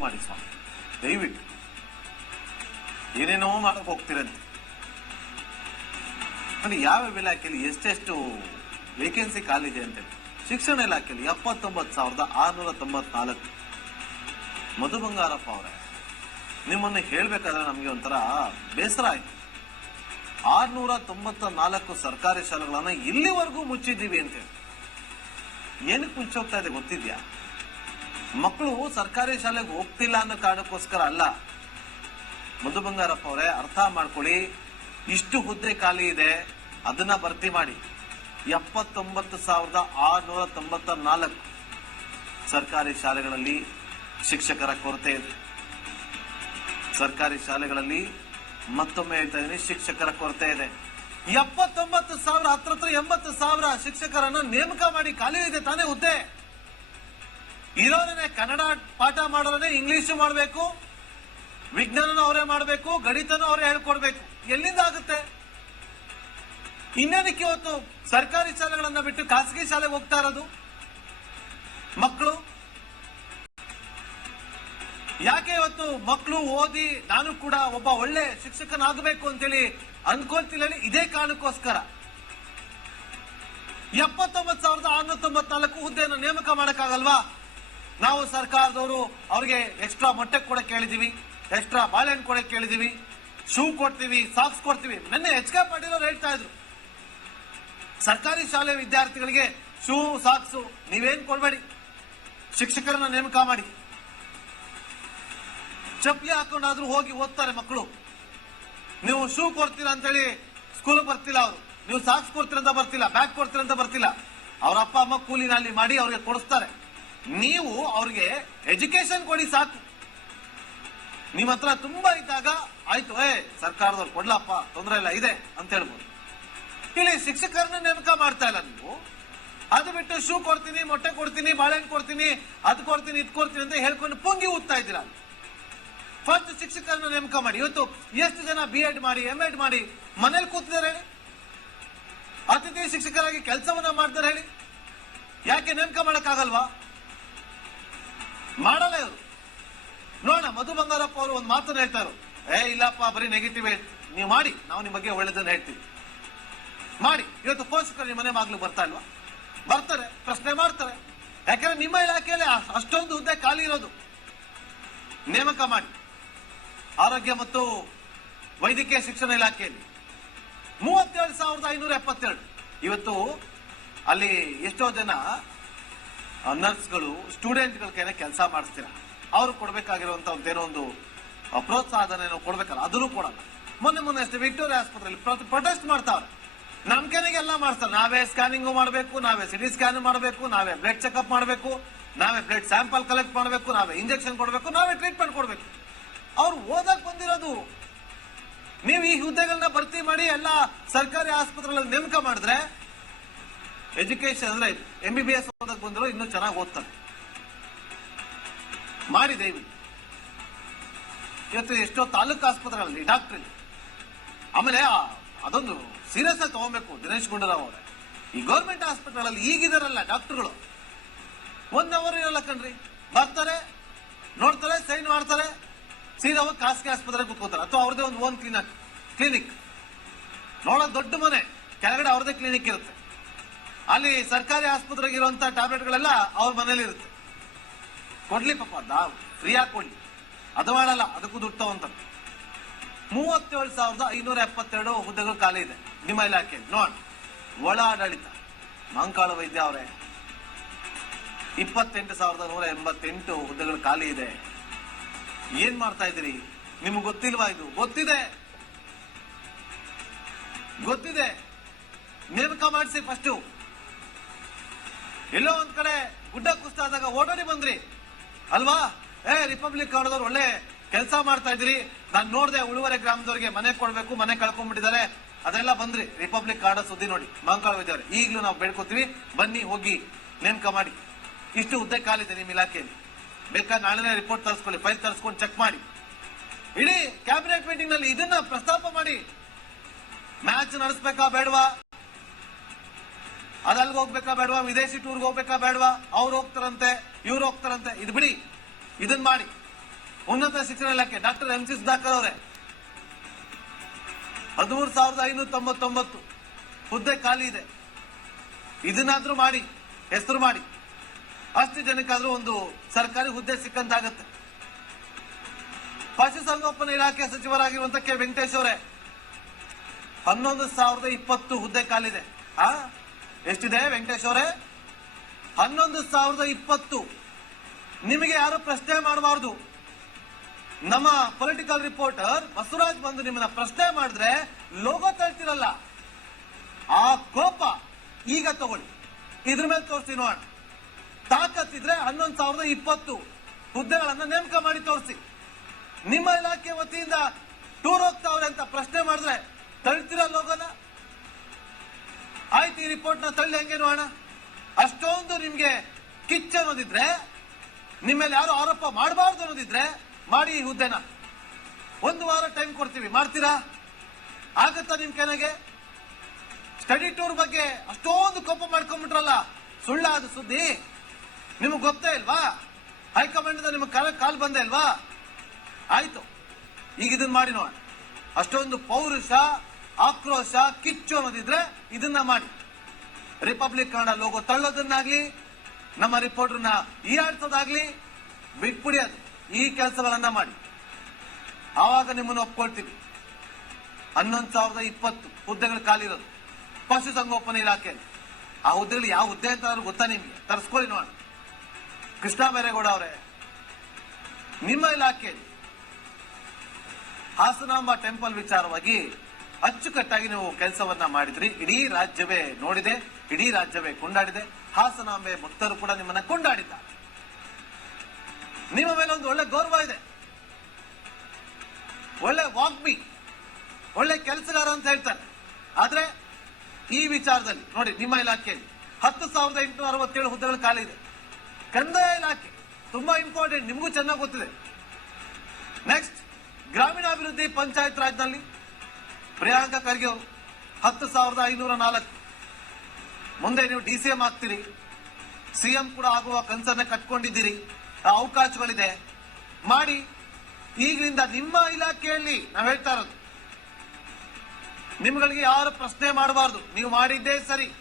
ಮಾಡಿ ಸ್ವಾಮಿ. ದಯವಿಟ್ಟು. ಏನೇನೋ ಮಾಡಕ್ ಹೋಗ್ತಿರಂತೆ. ಅಲ್ಲಿ ಯಾವ ಇಲಾಖೆಯಲ್ಲಿ ಎಷ್ಟೆಷ್ಟು ವೇಕೆನ್ಸಿ ಖಾಲಿದೆ ಅಂತ ಶಿಕ್ಷಣ ಇಲಾಖೆಯಲ್ಲಿ ಎಪ್ಪತ್ತೊಂಬತ್ತು ಸಾವಿರದ ಆರ್ನೂರ ತೊಂಬತ್ನಾಲ್ಕು. ಮಧು ಬಂಗಾರಪ್ಪ ಅವರೇ, ನಿಮ್ಮನ್ನು ಹೇಳಬೇಕಾದ್ರೆ ನಮಗೆ ಒಂಥರ ಬೇಸರ ಆಯ್ತು. ಆರ್ನೂರ ತೊಂಬತ್ತ ನಾಲ್ಕು ಸರ್ಕಾರಿ ಶಾಲೆಗಳನ್ನ ಇಲ್ಲಿವರೆಗೂ ಮುಚ್ಚಿದ್ದೀವಿ ಅಂತೇಳಿ ಏನಕ್ಕೆ ಮುಚ್ಚೋಗ್ತಾ ಇದೆ ಗೊತ್ತಿದ್ಯಾ? ಮಕ್ಕಳು ಸರ್ಕಾರಿ ಶಾಲೆಗೆ ಹೋಗ್ತಿಲ್ಲ ಅನ್ನೋ ಕಾರಣಕ್ಕೋಸ್ಕರ ಅಲ್ಲ. ಮಧು ಬಂಗಾರಪ್ಪ ಅವರೇ, ಅರ್ಥ ಮಾಡ್ಕೊಳ್ಳಿ. ಇಷ್ಟು ಹುದ್ದೆ ಖಾಲಿ ಇದೆ, ಅದನ್ನ ಭರ್ತಿ ಮಾಡಿ. ಎಪ್ಪತ್ತೊಂಬತ್ತು ಸಾವಿರದ ಆರ್ನೂರ ತೊಂಬತ್ತ ನಾಲ್ಕು ಸರ್ಕಾರಿ ಶಾಲೆಗಳಲ್ಲಿ ಶಿಕ್ಷಕರ ಕೊರತೆ ಇದೆ. ಸರ್ಕಾರಿ ಶಾಲೆಗಳಲ್ಲಿ ಮತ್ತೊಮ್ಮೆ ಹೇಳ್ತಾ ಇದ್ದೀನಿ, ಶಿಕ್ಷಕರ ಕೊರತೆ ಇದೆ. ಎಪ್ಪತ್ತೊಂಬತ್ತು ಸಾವಿರ ಹತ್ರ ಹತ್ರ ಎಂಬತ್ತು ಸಾವಿರ ಶಿಕ್ಷಕರನ್ನ ನೇಮಕ ಮಾಡಿ ಖಾಲಿ ಇದೆ ತಾನೇ ಹುದ್ದೆ. ಇರೋರನ್ನೇ ಕನ್ನಡ ಪಾಠ ಮಾಡೋರನ್ನೇ ಇಂಗ್ಲಿಷ್ ಮಾಡಬೇಕು, ವಿಜ್ಞಾನನ ಅವರೇ ಮಾಡಬೇಕು, ಗಣಿತನ ಅವರೇ ಹೇಳ್ಕೊಡ್ಬೇಕು. ಎಲ್ಲಿಂದ ಆಗುತ್ತೆ? ಇನ್ನೇನಕ್ಕೆ ಇವತ್ತು ಸರ್ಕಾರಿ ಶಾಲೆಗಳನ್ನ ಬಿಟ್ಟು ಖಾಸಗಿ ಶಾಲೆಗೆ ಹೋಗ್ತಾ ಇರೋದು? ಮಕ್ಕಳು? ಯಾಕೆ ಇವತ್ತು ಮಕ್ಕಳು ಓದಿ ನಾನು ಕೂಡ ಒಬ್ಬ ಒಳ್ಳೆ ಶಿಕ್ಷಕನಾಗಬೇಕು ಅಂತೇಳಿ ಅನ್ಕೊಳ್ತಿಲ್ಲ ಇದೇ ಕಾರಣಕ್ಕೋಸ್ಕರ. ಎಪ್ಪತ್ತೊಂಬತ್ತು ಸಾವಿರದ ಆರ್ನೂರ ತೊಂಬತ್ನಾಲ್ಕು ಹುದ್ದೆಯನ್ನು ನೇಮಕ ಮಾಡಕ್ಕಾಗಲ್ವಾ? ನಾವು ಸರ್ಕಾರದವರು ಅವ್ರಿಗೆ ಎಕ್ಸ್ಟ್ರಾ ಮೊಟ್ಟೆ ಕೂಡ ಕೇಳಿದೀವಿ ಎಕ್ಸ್ಟ್ರಾ ಬಾಳೆಹಣ್ಣು ಕೊಡಕ್ಕೆ ಕೇಳಿದೀವಿ, ಶೂ ಕೊಡ್ತೀವಿ ಸಾಕ್ಸ್ ಕೊಡ್ತೀವಿ. ನಿನ್ನೆ ಎಚ್ ಕೆ ಪಾಟೀಲ್ ಅವ್ರು ಹೇಳ್ತಾ ಇದ್ರು. ಸರ್ಕಾರಿ ಶಾಲೆ ವಿದ್ಯಾರ್ಥಿಗಳಿಗೆ ಶೂ ಸಾಕ್ಸು ನೀವೇನು ಕೊಡಬೇಡಿ. ಶಿಕ್ಷಕರನ್ನ ನೇಮಕ ಮಾಡಿ. ಚಪ್ಪಲಿ ಹಾಕೊಂಡಾದ್ರೂ ಹೋಗಿ ಓದ್ತಾರೆ ಮಕ್ಕಳು. ನೀವು ಶೂ ಕೊಡ್ತೀರಾ ಅಂತೇಳಿ ಸ್ಕೂಲ್ ಬರ್ತಿಲ್ಲ ಅವರು. ನೀವು ಸಾಕ್ಸ್ ಕೊಡ್ತೀರಂತ ಬರ್ತಿಲ್ಲ ಬ್ಯಾಗ್ ಕೊಡ್ತೀರಂತ ಬರ್ತಿಲ್ಲ. ಅವ್ರ ಅಪ್ಪ ಅಮ್ಮ ಕೂಲಿನಲ್ಲಿ ಮಾಡಿ ಅವ್ರಿಗೆ ಕೊಡಿಸ್ತಾರೆ. ನೀವು ಅವ್ರಿಗೆ ಎಜುಕೇಶನ್ ಕೊಡಿ ಸಾಕು. ನಿಮ್ಮ ಹತ್ರ ತುಂಬಾ ಇದ್ದಾಗ, ಆಯ್ತು, ಏ, ಸರ್ಕಾರದವ್ರು ಕೊಡ್ಲಪ್ಪ, ತೊಂದರೆ ಇಲ್ಲ, ಇದೆ, ಅಂತ ಹೇಳ್ಬೋದು. ಇಲ್ಲಿ ಶಿಕ್ಷಕರನ್ನ ನೇಮಕ ಮಾಡ್ತಾ ಇಲ್ಲ ನೀವು. ಅದು ಬಿಟ್ಟು ಶೂ ಕೊಡ್ತೀನಿ, ಮೊಟ್ಟೆ ಕೊಡ್ತೀನಿ, ಬಾಳೆಹಣ್ಣು ಕೊಡ್ತೀನಿ, ಅದು ಕೊಡ್ತೀನಿ, ಇದು ಕೊಡ್ತೀನಿ ಅಂತ ಹೇಳ್ಕೊಂಡು ಪುಂಗಿ ಊದ್ತಾ ಇದ್ದೀರಾ ಫಸ್ಟ್ ಶಿಕ್ಷಕರನ್ನ ನೇಮಕ ಮಾಡಿ. ಇವತ್ತು ಎಷ್ಟು ಜನ ಬಿ ಎಡ್ ಮಾಡಿ ಎಂ ಎಡ್ ಮಾಡಿ, ಮನೇಲಿ ಕೂತಿದ್ದಾರೆ ಹೇಳಿ. ಅತಿಥಿ ಶಿಕ್ಷಕರಾಗಿ ಕೆಲಸವನ್ನ ಮಾಡ್ತಾರೆ ಹೇಳಿ. ಯಾಕೆ ನೇಮಕ ಮಾಡಕ್ಕಾಗಲ್ವಾ? ಮಾಡಲ್ಲ ಇವರು. ನೋಡೋಣ ಮಧು ಬಂಗಾರಪ್ಪ ಅವರು ಒಂದು ಮಾತನ್ನ ಹೇಳ್ತಾರು ಏ, ಇಲ್ಲಪ್ಪ, ಬರೀ ನೆಗೆಟಿವ್ ನೀವು ಮಾಡಿ, ನಾವು ನಿಮ್ಮ ಬಗ್ಗೆ ಒಳ್ಳೇದನ್ನ ಹೇಳ್ತೀವಿ. ಮಾಡಿ. ಇವತ್ತು ಪೋಷಕರು ನಿಮ್ಮ ಮನೆ ಬಾಗ್ಲು ಬರ್ತಾ ಇಲ್ವಾ? ಬರ್ತಾರೆ, ಪ್ರಶ್ನೆ ಮಾಡ್ತಾರೆ. ಯಾಕಂದ್ರೆ ನಿಮ್ಮ ಇಲಾಖೆಯಲ್ಲಿ ಅಷ್ಟೊಂದು ಹುದ್ದೆ ಖಾಲಿ ಇರೋದು. ನೇಮಕ ಮಾಡಿ. ಆರೋಗ್ಯ ಮತ್ತು ವೈದ್ಯಕೀಯ ಶಿಕ್ಷಣ ಇಲಾಖೆಯಲ್ಲಿ. ಮೂವತ್ತೇಳು ಸಾವಿರದ ಐನೂರ ಎಪ್ಪತ್ತೆರಡು. ಇವತ್ತು ಅಲ್ಲಿ ಎಷ್ಟೋ ಜನ ನರ್ಸ್ಗಳು ಸ್ಟೂಡೆಂಟ್ಗಳ ಕೈನ ಕೆಲಸ ಮಾಡಿಸ್ತೀರ. ಅವ್ರು ಕೊಡ್ಬೇಕಾಗಿರುವಂತ ಒಂದೇನೋ ಒಂದು ಪ್ರೋತ್ಸಾಹನ ಏನೋ ಕೊಡ್ಬೇಕಲ್ಲ, ಅದನ್ನು ಕೊಡಲ್ಲ. ಮೊನ್ನೆ ಮೊನ್ನೆ ಅಷ್ಟೇ ವಿಕ್ಟೋರಿಯಾ ಆಸ್ಪತ್ರೆಯಲ್ಲಿ ಪ್ರೊಟೆಸ್ಟ್ ಮಾಡ್ತಾವ್ರೆ ನಮ್ ಕೆನೆಗೆಲ್ಲ ಮಾಡ್ತಾರೆ ನಾವೇ ಸ್ಕ್ಯಾನಿಂಗು ಮಾಡಬೇಕು, ನಾವೇ ಸಿಟಿ ಸ್ಕ್ಯಾನ್ ಮಾಡಬೇಕು, ನಾವೇ ಬ್ಲಡ್ ಚೆಕ್ಅಪ್ ಮಾಡಬೇಕು, ನಾವೇ ಬ್ಲಡ್ ಸ್ಯಾಂಪಲ್ ಕಲೆಕ್ಟ್ ಮಾಡಬೇಕು, ನಾವೇ ಇಂಜೆಕ್ಷನ್ ಕೊಡಬೇಕು, ನಾವೇ ಟ್ರೀಟ್ಮೆಂಟ್ ಕೊಡಬೇಕು. ಅವ್ರು ಓದಕ್ ಬಂದಿರೋದು, ನೀವು ಈ ಹುದ್ದೆಗಳನ್ನ ಭರ್ತಿ ಮಾಡಿ ಎಲ್ಲ ಸರ್ಕಾರಿ ಆಸ್ಪತ್ರೆಗಳಲ್ಲಿ ನೇಮಕ ಮಾಡಿದ್ರೆ ಎಜುಕೇಶನ್ ಅಂದ್ರೆ ಎಂ ಬಿ ಬಿ ಎಸ್ ಓದಕ್ಕೆ ಬಂದಿರೋ ಇನ್ನೂ ಚೆನ್ನಾಗಿ ಓದ್ತಾರೆ. ಮಾಡಿ ದಯವಿಟ್ಟು. ಇವತ್ತು ಎಷ್ಟೋ ತಾಲೂಕು ಆಸ್ಪತ್ರೆಗಳಲ್ಲಿ ಡಾಕ್ಟ್ರಿ ಆಮೇಲೆ ಅದೊಂದು ಸೀರಿಯಸ್ ಆಗಿ ತಗೋಬೇಕು ದಿನೇಶ್ ಗುಂಡೂರಾವ್ ಅವರೇ. ಈ ಗೌರ್ಮೆಂಟ್ ಆಸ್ಪತ್ರೆಗಳಲ್ಲಿ ಈಗಿದಾರಲ್ಲ ಡಾಕ್ಟರ್ಗಳು ಒನ್ ಅವರ್ ಇರಲ್ಲ ಕಣ್ರಿ. ಬರ್ತಾರೆ, ನೋಡ್ತಾರೆ ಸೈನ್ ಮಾಡ್ತಾರೆ, ಸೀದಾ ಹೋಗಿ ಖಾಸಗಿ ಆಸ್ಪತ್ರೆ ಕುತ್ಕೋತಾರೆ ಅಥವಾ ಅವ್ರದೇ ಒಂದು ಓನ್ ಕ್ಲಿನಿಕ್ ಕ್ಲಿನಿಕ್ ನೋಡೋ ದೊಡ್ಡ ಮನೆ. ಕೆಳಗಡೆ ಅವ್ರದೇ ಕ್ಲಿನಿಕ್ ಇರುತ್ತೆ. ಅಲ್ಲಿ ಸರ್ಕಾರಿ ಆಸ್ಪತ್ರೆಗೆ ಇರುವಂತ ಟ್ಯಾಬ್ಲೆಟ್ಗಳೆಲ್ಲ ಅವ್ರ ಮನೇಲಿ ಇರುತ್ತೆ. ಕೊಡ್ಲಿ ಪಾಪ ಫ್ರೀ ಕೊಡ್ಲಿ ಅದು ಮಾಡಲ್ಲ, ಅದಕ್ಕೂ ದುಡ್ಡು ತಗೊಂತಾರೆ. ಮೂವತ್ತೇಳು ಸಾವಿರದ ಐನೂರ ಎಪ್ಪತ್ತೆರಡು ಹುದ್ದೆಗಳು ಖಾಲಿ ಇದೆ. ನಿಮ್ಮ ಇಲಾಖೆ, ನೋಡಿ. ಒಳ ಆಡಳಿತ. ಮಂಕಾಳ ವೈದ್ಯ ಅವರೇ, ಇಪ್ಪತ್ತೆಂಟು ಸಾವಿರದ ನೂರ ಎಂಬತ್ತೆಂಟು ಹುದ್ದೆಗಳು ಖಾಲಿ ಇದೆ. ಏನ್ ಮಾಡ್ತಾ ಇದ್ದೀರಿ? ನಿಮ್ಗೆ ಗೊತ್ತಿಲ್ವಾ ಇದು? ಗೊತ್ತಿದೆ. ಗೊತ್ತಿದೆ. ನೇಮಕ ಮಾಡಿಸಿ ಫಸ್ಟು ಎಲ್ಲೋ ಒಂದ್ ಕಡೆ ಗುಡ್ಡ ಕುಸ್ತ ಆದಾಗ ಓಡೋಡಿ ಬಂದ್ರಿ. ಅಲ್ವಾ? ಏ ರಿಪಬ್ಲಿಕ್ ಕಾರ್ಡ್ದವ್ರು ಒಳ್ಳೆ ಕೆಲಸ ಮಾಡ್ತಾ ಇದ್ರಿ ನಾನು ನೋಡ್ದೆ ಉಳುವರೆ ಗ್ರಾಮದವ್ರಿಗೆ ಮನೆ ಕೊಡ್ಬೇಕು, ಮನೆ ಕಳ್ಕೊಂಡ್ಬಿಟ್ಟಿದ್ದಾರೆ. ಅದೆಲ್ಲ ಬಂದ್ರಿ. ರಿಪಬ್ಲಿಕ್ ಕಾರ್ಡ್ ಸುದ್ದಿ ನೋಡಿ. ಮಾಂಕಾಳ ವೈದ್ಯವ್ರೆ ಈಗಲೂ ನಾವು ಬೇಡ್ಕೋತೀವಿ. ಬನ್ನಿ, ಹೋಗಿ. ನೇಮಕ ಮಾಡಿ. ಇಷ್ಟು ಹುದ್ದೆ ಕಾಲಿದೆ ನಿಮ್ಮ ಇಲಾಖೆಯಲ್ಲಿ. ಬೇಕಾದ್ರೆ ನಾಳೆನೇ ರಿಪೋರ್ಟ್ ತರಿಸ್ಕೊಳ್ಳಿ ಫೈಲ್ ತರಿಸ್ಕೊಂಡು ಚೆಕ್ ಮಾಡಿ. ಇಡೀ ಕ್ಯಾಬಿನೆಟ್ ಮೀಟಿಂಗ್ನಲ್ಲಿ ಇದನ್ನ ಪ್ರಸ್ತಾಪ ಮಾಡಿ. ಮ್ಯಾಚ್ ನಡೆಸ್ಬೇಕಾ ಬೇಡವಾ? ಅದಲ್ಗೆ ಹೋಗ್ಬೇಕಾ ಬೇಡವಾ? ವಿದೇಶಿ ಟೂರ್ಗೆ ಹೋಗ್ಬೇಕಾ ಬೇಡವಾ? ಅವ್ರು ಹೋಗ್ತಾರಂತೆ, ಇವ್ರು ಹೋಗ್ತಾರಂತೆ. ಇದು ಬಿಡಿ, ಇದನ್ ಮಾಡಿ. ಉನ್ನತ ಶಿಕ್ಷಣ ಇಲಾಖೆ, ಡಾಕ್ಟರ್ ಎಂ ಸಿ ಸುಧಾಕರ್ ಅವರೇ. ಹದಿಮೂರು ಸಾವಿರದ ಐನೂರ ತೊಂಬತ್ತೊಂಬತ್ತು. ಹುದ್ದೆ ಖಾಲಿ ಇದೆ. ಇದನ್ನಾದ್ರೂ ಮಾಡಿ, ಹೆಸರು ಮಾಡಿ. ಅಷ್ಟು ಜನಕ್ಕಾದ್ರೂ ಒಂದು ಸರ್ಕಾರಿ ಹುದ್ದೆ ಸಿಕ್ಕಂತಾಗತ್ತೆ. ಪಶುಸಂಗೋಪನಾ ಇಲಾಖೆ ಸಚಿವರಾಗಿರುವಂತ ಕೆ. ವೆಂಕಟೇಶ್ ಅವರೇ, ಹನ್ನೊಂದು ಸಾವಿರದ ಇಪ್ಪತ್ತು ಹುದ್ದೆ ಕಾಲಿದೆ ಆ? ಎಷ್ಟಿದೆ ವೆಂಕಟೇಶ್ ಅವರೇ? ಹನ್ನೊಂದು ಸಾವಿರದ ಇಪ್ಪತ್ತು. ನಿಮಗೆ ಯಾರು ಪ್ರಶ್ನೆ ಮಾಡಬಾರ್ದು? ನಮ್ಮ ಪೊಲಿಟಿಕಲ್ ರಿಪೋರ್ಟರ್ ಬಸವರಾಜ್ ಬಂದು ನಿಮ್ಮನ್ನ ಪ್ರಶ್ನೆ ಮಾಡಿದ್ರೆ ಲೋಗೋ ತಳ್ತಿರಲ್ಲ ಆ ಕೋಪ ಈಗ ತಗೊಳ್ಳಿ. ಇದ್ರ ಮೇಲೆ ತೋರಿಸಿ ನೋಡೋಣ. ತಾಕತ್ತಿದ್ರೆ ಹನ್ನೊಂದು ಸಾವಿರದ ಇಪ್ಪತ್ತು. ಹುದ್ದೆಗಳನ್ನ ನೇಮಕ ಮಾಡಿ ತೋರಿಸಿ. ನಿಮ್ಮ ಇಲಾಖೆ ವತಿಯಿಂದ ಟೂರ್ ಹೋಗ್ತಾವ್ರೆ ಅಂತ ಪ್ರಶ್ನೆ ಮಾಡಿದ್ರೆ ತಳ್ತಿರ ಲೋಗೋನ ಆಯ್ತು, ಈ ರಿಪೋರ್ಟ್ನ ತಳ್ಳಿ ಹೆಂಗೇನು ಅಣ್ಣ. ಅಷ್ಟೊಂದು ನಿಮ್ಗೆ ಕಿಚ್ಚ ಅನ್ನೋದಿದ್ರೆ ನಿಮ್ಮಲ್ಲಿ ಮೇಲೆ ಯಾರು ಆರೋಪ ಮಾಡಬಾರ್ದು ಅನ್ನೋದಿದ್ರೆ ಮಾಡಿ ಈ ಹುದ್ದೆನ. ಒಂದು ವಾರ ಟೈಮ್ ಕೊಡ್ತೀವಿ. ಮಾಡ್ತೀರಾ? ಆಗತ್ತಾ ನಿಮ್ ಕೆನಗೆ? ಸ್ಟಡಿ ಟೂರ್ ಬಗ್ಗೆ ಅಷ್ಟೊಂದು ಕೋಪ ಮಾಡ್ಕೊಂಡ್ಬಿಟ್ರಲ್ಲ ಸುಳ್ಳ ಅದು ಸುದ್ದಿ? ನಿಮಗೆ ಗೊತ್ತೇ ಇಲ್ವಾ? ಹೈಕಮಾಂಡ್ ನಿಮಗೆ ಕಾಲ ಕಾಲ್ ಬಂದೇ ಇಲ್ವಾ? ಆಯ್ತು. ಈಗ ಇದನ್ನ ಮಾಡಿ ನೋಡ ಅಷ್ಟೊಂದು ಪೌರುಷ ಆಕ್ರೋಶ ಕಿಚ್ಚು ಅನ್ನೋದಿದ್ರೆ ಇದನ್ನ ಮಾಡಿ. ರಿಪಬ್ಲಿಕ್ ಕನ್ನಡ ಲೋಗೋ ತಳ್ಳೋದನ್ನಾಗ್ಲಿ, ನಮ್ಮ ರಿಪೋರ್ಟರ್ನ ಈಯಾಡ್ಸೋದಾಗ್ಲಿ ಬಿಟ್ಬಿಡಿ ಅದು. ಈ ಕೆಲಸಗಳನ್ನ ಮಾಡಿ. ಆವಾಗ ನಿಮ್ಮನ್ನು ಒಪ್ಕೊಳ್ತೀವಿ. ಹನ್ನೊಂದು ಸಾವಿರದ ಇಪ್ಪತ್ತು ಹುದ್ದೆಗಳು ಖಾಲಿರೋದು ಪಶುಸಂಗೋಪನೆ ಇಲಾಖೆಯಲ್ಲಿ. ಆ ಹುದ್ದೆಗಳು ಯಾವ ಹುದ್ದೆ ಅಂತ ಗೊತ್ತಾ ನಿಮ್ಗೆ? ತರಿಸ್ಕೊಳ್ಳಿ ನೋಡ ಕೃಷ್ಣ ಬೈರೇಗೌಡ ಅವರೇ, ನಿಮ್ಮ ಇಲಾಖೆಯಲ್ಲಿ ಹಾಸನಾಂಬ ಟೆಂಪಲ್ ವಿಚಾರವಾಗಿ ಅಚ್ಚುಕಟ್ಟಾಗಿ ನೀವು ಕೆಲಸವನ್ನ ಮಾಡಿದ್ರಿ, ಇಡೀ ರಾಜ್ಯವೇ ನೋಡಿದೆ, ಇಡೀ ರಾಜ್ಯವೇ ಕೊಂಡಾಡಿದೆ, ಹಾಸನಾಂಬೆ ಭಕ್ತರು ಕೂಡ ನಿಮ್ಮನ್ನ ಕೊಂಡಾಡಿದ್ದ ನಿಮ್ಮ ಮೇಲೆ ಒಂದು ಒಳ್ಳೆ ಗೌರವ ಇದೆ. ಒಳ್ಳೆ ವಾಗ್ಮಿ, ಒಳ್ಳೆ ಕೆಲಸಗಾರ ಅಂತ ಹೇಳ್ತಾರೆ. ಆದ್ರೆ ಈ ವಿಚಾರದಲ್ಲಿ, ನೋಡಿ, ನಿಮ್ಮ ಇಲಾಖೆಯಲ್ಲಿ ಹತ್ತು ಸಾವಿರದ ಎಂಟುನೂರ ಅರವತ್ತೇಳು ಹುದ್ದೆಗಳು ಖಾಲಿ ಇದೆ. ಕಂದಾಯ ಇಲಾಖೆ ತುಂಬಾ ಇಂಪಾರ್ಟೆಂಟ್ ನಿಮಗೂ ಚೆನ್ನಾಗಿ ಗೊತ್ತಿದೆ. ನೆಕ್ಸ್ಟ್ ಗ್ರಾಮೀಣಾಭಿವೃದ್ಧಿ ಪಂಚಾಯತ್ ರಾಜ್ನಲ್ಲಿ ಪ್ರಿಯಾಂಕಾ ಖರ್ಗೆ ಅವರು ಹತ್ತು ಸಾವಿರದ ಐನೂರ ನಾಲ್ಕು. ಮುಂದೆ ನೀವು ಡಿ ಸಿ ಎಂ ಆಗ್ತೀರಿ. ಸಿಎಂ ಕೂಡ ಆಗುವ ಕನ್ಸರ್ನ ಕಟ್ಕೊಂಡಿದ್ದೀರಿ. ಅವಕಾಶಗಳಿದೆ. ಮಾಡಿ. ಈಗಿನಿಂದ ನಿಮ್ಮ ಇಲಾಖೆಯಲ್ಲಿ ನಾವು ಹೇಳ್ತಾ ಇರೋದು. ನಿಮ್ಗಳಿಗೆ ಯಾರು ಪ್ರಶ್ನೆ ಮಾಡಬಾರ್ದು. ನೀವು ಮಾಡಿದ್ದೇ ಸರಿ.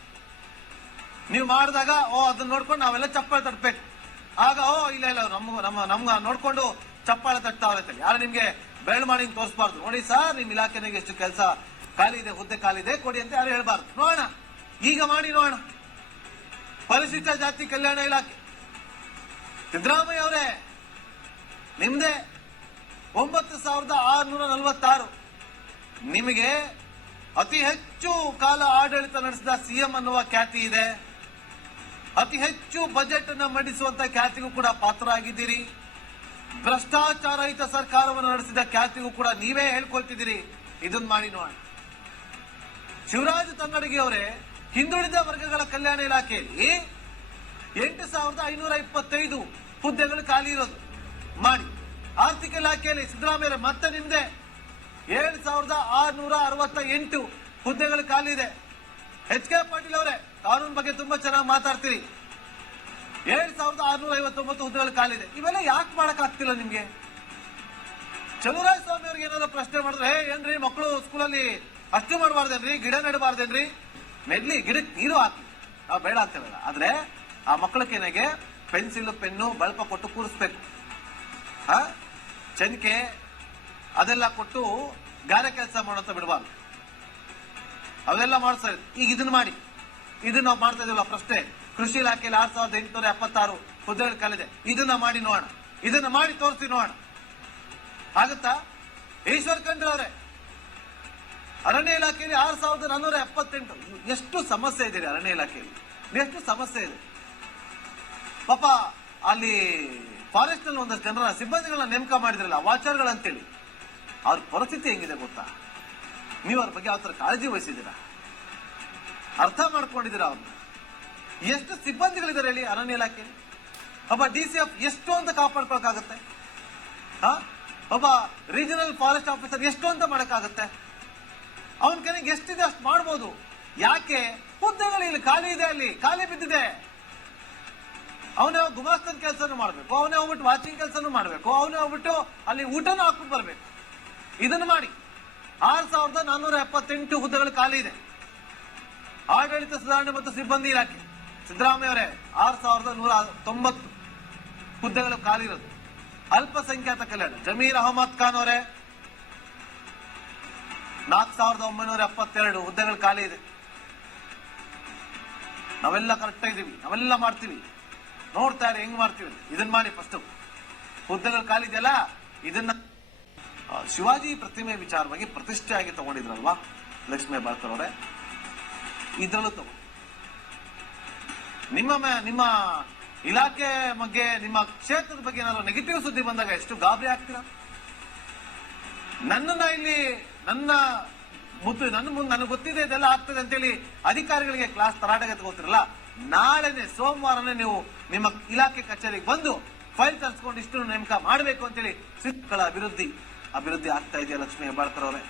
ನೀವು ಮಾಡಿದಾಗ, ಓ, ಅದನ್ನ ನೋಡ್ಕೊಂಡು ನಾವೆಲ್ಲ ಚಪ್ಪಾಳೆ ತಟ್ಬೇಕು. ಆಗ, ಓ, ಇಲ್ಲ ಇಲ್ಲ ನಮ್ಮ ನಮ್ಮ, ನಮ್ಗ ನೋಡ್ಕೊಂಡು ಚಪ್ಪಾಳೆ ತಟ್ತಾವ್ರೆ ಯಾರು ನಿಮ್ಗೆ ಬೆಳ್ ಮಾಡಿ ತೋರಿಸಬಾರ್ದು. ನೋಡಿ ಸರ್, ನಿಮ್ ಇಲಾಖೆನಾಗ ಎಷ್ಟು ಕೆಲಸ. ಖಾಲಿ ಇದೆ ಹುದ್ದೆ ಖಾಲಿದೆ ಕೊಡಿ ಅಂತ ಯಾರು ಹೇಳ್ಬಾರ್ದು. ನೋಡೋಣ. ಈಗ ಮಾಡಿ ನೋಡೋಣ. ಪರಿಶಿಷ್ಟ ಜಾತಿ ಕಲ್ಯಾಣ ಇಲಾಖೆ. ಸಿದ್ದರಾಮಯ್ಯ ಅವರೇ, ನಿಮ್ದೇ ಒಂಬತ್ತು ಸಾವಿರದ ಆರುನೂರ ನಲವತ್ತಾರು. ನಿಮಗೆ ಅತಿ ಹೆಚ್ಚು ಕಾಲ ಆಡಳಿತ ನಡೆಸಿದ ಸಿಎಂ ಅನ್ನುವ ಖ್ಯಾತಿ ಇದೆ. ಅತಿ ಹೆಚ್ಚು ಬಜೆಟ್ ಅನ್ನು ಮಂಡಿಸುವಂತ ಖ್ಯಾತಿಗೂ ಕೂಡ ಪಾತ್ರ ಆಗಿದ್ದೀರಿ ಭ್ರಷ್ಟಾಚಾರಹಿತ ಸರ್ಕಾರವನ್ನು ನಡೆಸಿದ ಖ್ಯಾತಿಗೂ ಕೂಡ ನೀವೇ ಹೇಳ್ಕೊಳ್ತಿದ್ದೀರಿ. ಇದನ್ನ ಮಾಡಿ ನೋಡಿ ಶಿವರಾಜ್ ತಂಗಡಗಿ ಅವರೇ ಹಿಂದುಳಿದ ವರ್ಗಗಳ ಕಲ್ಯಾಣ ಇಲಾಖೆಯಲ್ಲಿ ಎಂಟು ಸಾವಿರದ ಐನೂರ ಇಪ್ಪತ್ತೈದು ಹುದ್ದೆಗಳು ಖಾಲಿ ಇರೋದು. ಮಾಡಿ. ಆರ್ಥಿಕ ಇಲಾಖೆಯಲ್ಲಿ ಸಿದ್ದರಾಮಯ್ಯ ಮತ್ತೆ ನಿಮ್ದೆ. ಏಳು ಸಾವಿರದ ಆರ್ನೂರ ಅರವತ್ತ ಎಂಟು ಹುದ್ದೆಗಳು ಖಾಲಿ ಇದೆ. ಎಚ್ ಕೆ ಪಾಟೀಲ್ ಅವರೇ, ಕಾನೂನು ಬಗ್ಗೆ ತುಂಬಾ ಚೆನ್ನಾಗಿ ಮಾತಾಡ್ತೀರಿ. ಏಳು ಸಾವಿರದ ಆರ್ನೂರ ಐವತ್ತೊಂಬತ್ತು ಹುದ್ದೆಗಳು ಕಾಲಿದೆ ಇವೆಲ್ಲ ಯಾಕೆ ಮಾಡಕ್ ಆಗ್ತಿಲ್ಲ ನಿಮ್ಗೆ? ಚಲುವರಾಯ ಸ್ವಾಮಿ ಅವ್ರಿಗೆ ಏನಾದ್ರು ಪ್ರಶ್ನೆ ಮಾಡಿದ್ರೆ, ಹೇ, ಏನ್ರಿ ಮಕ್ಕಳು ಸ್ಕೂಲಲ್ಲಿ ಅಷ್ಟು ಮಾಡಬಾರ್ದೇನ್ರಿ, ಗಿಡ ನೆಡಬಾರ್ದೇನ್ರಿ? ನೆಡ್ಲಿ ಗಿಡಕ್ಕೆ ನೀರು ಹಾಕಿ. ನಾವು ಬೇಡ ಆಗ್ತಿರಲ್ಲ ಆದ್ರೆ ಆ ಮಕ್ಕಳ ಕೆನೆಗೆ ಪೆನ್ಸಿಲ್, ಪೆನ್ನು, ಬಳಪ ಕೊಟ್ಟು ಕೂರಿಸ್ಬೇಕು. ಆ ಚನಿಕೆ ಅದೆಲ್ಲ ಕೊಟ್ಟು ಗಾರೆ ಕೆಲಸ ಮಾಡೋಂತ ಬಿಡಬಾರ್ದು. ಅವೆಲ್ಲ ಮಾಡ್ತಾರೆ ಈಗ ಇದನ್ನ ಮಾಡಿ. ಇದನ್ನ ನಾವು ಮಾಡ್ತಾ ಇದೀವಲ್ಲ ಪ್ರಶ್ನೆ. ಕೃಷಿ ಇಲಾಖೆಯಲ್ಲಿ ಆರ್ ಸಾವಿರದ ಎಂಟುನೂರ ಎಪ್ಪತ್ತಾರು ಹುದ್ದೆಗಳು ಕಲಿದೆ ಇದನ್ನ ಮಾಡಿ ನೋಡೋಣ. ಇದನ್ನ ಮಾಡಿ ತೋರಿಸಿ ನೋಡೋಣ. ಆಗುತ್ತಾ? ಈಶ್ವರ್ ಅವರೇ, ಅರಣ್ಯ ಇಲಾಖೆಯಲ್ಲಿ ಆರ್ ಸಾವಿರದ ನಾನ್ನೂರ ಎಪ್ಪತ್ತೆಂಟು. ಎಷ್ಟು ಸಮಸ್ಯೆ ಇದೆ ಅರಣ್ಯ ಇಲಾಖೆಯಲ್ಲಿ? ಎಷ್ಟು ಸಮಸ್ಯೆ ಇದೆ? ಪಾಪ, ಅಲ್ಲಿ ಫಾರೆಸ್ಟ್ನಲ್ಲಿ ಒಂದಷ್ಟು ಜನರ ಸಿಬ್ಬಂದಿಗಳನ್ನ ನೇಮಕ ಮಾಡಿದ್ರಲ್ಲ ವಾಚರ್ಗಳಂತೇಳಿ ಅವ್ರ ಪರಿಸ್ಥಿತಿ ಹೆಂಗಿದೆ ಗೊತ್ತಾ? ನೀವು ಅವ್ರ ಬಗ್ಗೆ ಯಾವ ಥರ ಕಾಳಜಿ ವಹಿಸಿದ್ದೀರಾ? ಅರ್ಥ ಮಾಡ್ಕೊಂಡಿದ್ದೀರಾ ಅವ್ರನ್ನ ಎಷ್ಟು ಸಿಬ್ಬಂದಿಗಳಿದ್ದಾರೆ ಹೇಳಿ ಅರಣ್ಯ ಇಲಾಖೆ ಒಬ್ಬ ಡಿ ಸಿ ಎಫ್ ಎಷ್ಟು ಅಂತ ಕಾಪಾಡ್ಕೊಳಕಾಗತ್ತೆ ಹಾ? ಒಬ್ಬ ರೀಜನಲ್ ಫಾರೆಸ್ಟ್ ಆಫೀಸರ್ ಎಷ್ಟು ಅಂತ ಮಾಡಕ್ಕಾಗತ್ತೆ. ಅವನ ಕೈಗೆ ಎಷ್ಟಿದೆ ಅಷ್ಟು ಮಾಡ್ಬೋದು. ಯಾಕೆ? ಹುದ್ದೆಗಳು ಇಲ್ಲಿ ಖಾಲಿ ಇದೆ ಅಲ್ಲಿ, ಖಾಲಿ ಬಿದ್ದಿದೆ. ಅವನೇ ಗುಮಾಸ್ತನ ಕೆಲಸನೂ ಮಾಡಬೇಕು, ಅವನೇ ಹೋಗ್ಬಿಟ್ಟು ವಾಚಿಂಗ್ ಕೆಲಸನೂ ಮಾಡಬೇಕು, ಅವನೇ ಹೋಗ್ಬಿಟ್ಟು ಅಲ್ಲಿ ಊಟನೂ ಹಾಕ್ಬಿಟ್ಟು ಬರಬೇಕು. ಇದನ್ನು ಮಾಡಿ. ಆರ್ ಸಾವಿರದ ನಾನ್ನೂರ ಎಪ್ಪತ್ತೆಂಟು ಹುದ್ದೆಗಳು ಖಾಲಿ ಇದೆ. ಆಡಳಿತ ಸುಧಾರಣೆ ಮತ್ತು ಸಿಬ್ಬಂದಿ ಇಲಾಖೆ. ಸಿದ್ದರಾಮಯ್ಯ ಅವರೇ, ಆರ್ ಸಾವಿರದ ನೂರ ತೊಂಬತ್ತು ಹುದ್ದೆಗಳು ಖಾಲಿ ಇರೋದು. ಅಲ್ಪಸಂಖ್ಯಾತ ಕಲ್ಯಾಣ, ಜಮೀರ್ ಅಹಮದ್ ಖಾನ್ ಅವರೇ, ನಾಲ್ಕು ಸಾವಿರದ ಒಂಬೈನೂರ ಎಪ್ಪತ್ತೆರಡು ಹುದ್ದೆಗಳು ಖಾಲಿ ಇದೆ. ನಾವೆಲ್ಲ ಕರೆಕ್ಟ್ ಇದೀವಿ, ನಾವೆಲ್ಲ ಮಾಡ್ತೀವಿ. ನೋಡ್ತಾ ಇರಿ, ಹೆಂಗ್ ಮಾಡ್ತೀವಿ ಇದನ್ನ ಮಾಡಿ ಫಸ್ಟ್ ಹುದ್ದೆಗಳು ಖಾಲಿ ಇದೆಯಲ್ಲ, ಇದನ್ನ ಶಿವಾಜಿ ಪ್ರತಿಮೆ ವಿಚಾರವಾಗಿ ಪ್ರತಿಷ್ಠೆಯಾಗಿ ತಗೊಂಡಿದ್ರಲ್ವಾ, ಲಕ್ಷ್ಮೀ ಭಾರತ ಅವರೇ ಇದ್ರಲ್ಲೂ ತಗೊಂಡು. ನಿಮ್ಮ ನಿಮ್ಮ ಇಲಾಖೆ ಬಗ್ಗೆ, ನಿಮ್ಮ ಕ್ಷೇತ್ರದ ಬಗ್ಗೆ ಏನಾದ್ರು ನೆಗೆಟಿವ್ ಸುದ್ದಿ ಬಂದಾಗ ಎಷ್ಟು ಗಾಬರಿ ಆಗ್ತೀರಾ? ನನ್ನನ್ನ ಇಲ್ಲಿ, ನನ್ನ ಮುತ್ತು, ನನ್ನ ಮುಂದೆ ನನಗೆ ಗೊತ್ತಿದೆ, ಇದೆಲ್ಲ ಆಗ್ತದೆ ಅಂತೇಳಿ ಅಧಿಕಾರಿಗಳಿಗೆ ಕ್ಲಾಸ್ ತರಾಟೆಗೆ ತಗೋತಿರಲ್ಲ ನಾಳೆನೆ, ಸೋಮವಾರನೇ ನೀವು ನಿಮ್ಮ ಇಲಾಖೆ ಕಚೇರಿಗೆ ಬಂದು ಫೈಲ್ ತರಿಸ್ಕೊಂಡು ಇಷ್ಟು ನೇಮಕ ಮಾಡಬೇಕು ಅಂತೇಳಿ ಸಿಕ್ಕಳ ಅಭಿವೃದ್ಧಿ ಅಭಿವೃದ್ಧಿ ಆಗ್ತಾ ಇದೆಯಾ ಲಕ್ಷ್ಮೀ ಹೆಬ್ಬಾಳ್ಕರ್ ಅವರೇ?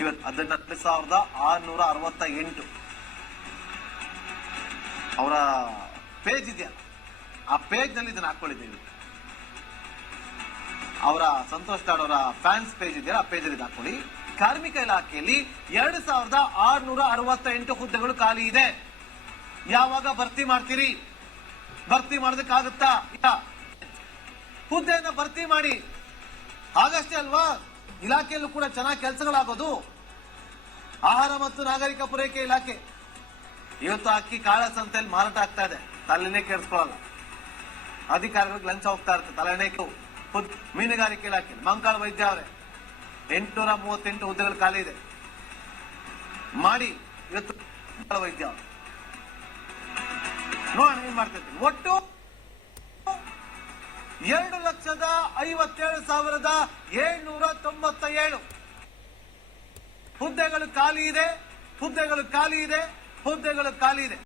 ಇವತ್ತು ಹದಿನೆಂಟು ಸಾವಿರದ ಆರ್ನೂರ ಅರವತ್ತ ಎಂಟು. ಅವರ ಪೇಜ್ ಇದೆಯಲ್ಲ ಆ ಪೇಜ್ ಇದನ್ನು ಹಾಕೊಂಡಿದ್ದೀವಿ ಅವರ ಸಂತೋಷ್ ಅವರ ಫ್ಯಾನ್ಸ್ ಪೇಜ್ ಇದೆಯಲ್ಲ, ಆ ಪೇಜಲ್ಲಿ ಹಾಕೊಳ್ಳಿ ಕಾರ್ಮಿಕ ಇಲಾಖೆಯಲ್ಲಿ ಎರಡು ಸಾವಿರದ ಆರ್ನೂರ ಅರವತ್ತ ಎಂಟು ಹುದ್ದೆಗಳು ಖಾಲಿ ಇದೆ. ಯಾವಾಗ ಭರ್ತಿ ಮಾಡ್ತೀರಿ? ಭರ್ತಿ ಮಾಡೋದಕ್ಕಾಗುತ್ತಾ? ಹುದ್ದೆಯನ್ನ ಭರ್ತಿ ಮಾಡಿ. ಆಗಷ್ಟೇ ಅಲ್ವಾ? ಇಲಾಖೆಯಲ್ಲೂ ಕೂಡ ಚೆನ್ನಾಗಿ ಕೆಲಸಗಳಾಗೋದು. ಆಹಾರ ಮತ್ತು ನಾಗರಿಕ ಪೂರೈಕೆ ಇಲಾಖೆ. ಇವತ್ತು ಅಕ್ಕಿ ಕಾಳ ಸಂತೆಯಲ್ಲಿ ಮಾರಾಟ ಆಗ್ತಾ ಇದೆ. ತಲೆನೇ ಕೆಡಿಸ್ಕೊಳ್ಳಲ್ಲ ಅಧಿಕಾರಿಗಳಿಗೆ ಲಂಚ ಹೋಗ್ತಾ ಇರುತ್ತೆ ತಲೆನೇ ಮೀನುಗಾರಿಕೆ ಇಲಾಖೆ, ಮಂಕಾಳ ವೈದ್ಯ ಅವರೇ. ಎಂಟುನೂರ ಮೂವತ್ತೆಂಟು ಹುದ್ದೆಗಳು ಖಾಲಿ ಇದೆ. ಮಾಡಿ, ಇವತ್ತು ಮಂಕಾಳ ವೈದ್ಯ ಅವರು. ನೋಡೋಣ ಏನ್ ಒಟ್ಟು ಎರಡು ಲಕ್ಷದ ಐವತ್ತೇಳು ಸಾವಿರದ ಏಳ್ನೂರ ತೊಂಬತ್ತ ಏಳು ಹುದ್ದೆಗಳು ಖಾಲಿ ಇದೆ. ಹುದ್ದೆಗಳು ಖಾಲಿ ಇದೆ. ಹುದ್ದೆಗಳು ಖಾಲಿ ಇದೆ.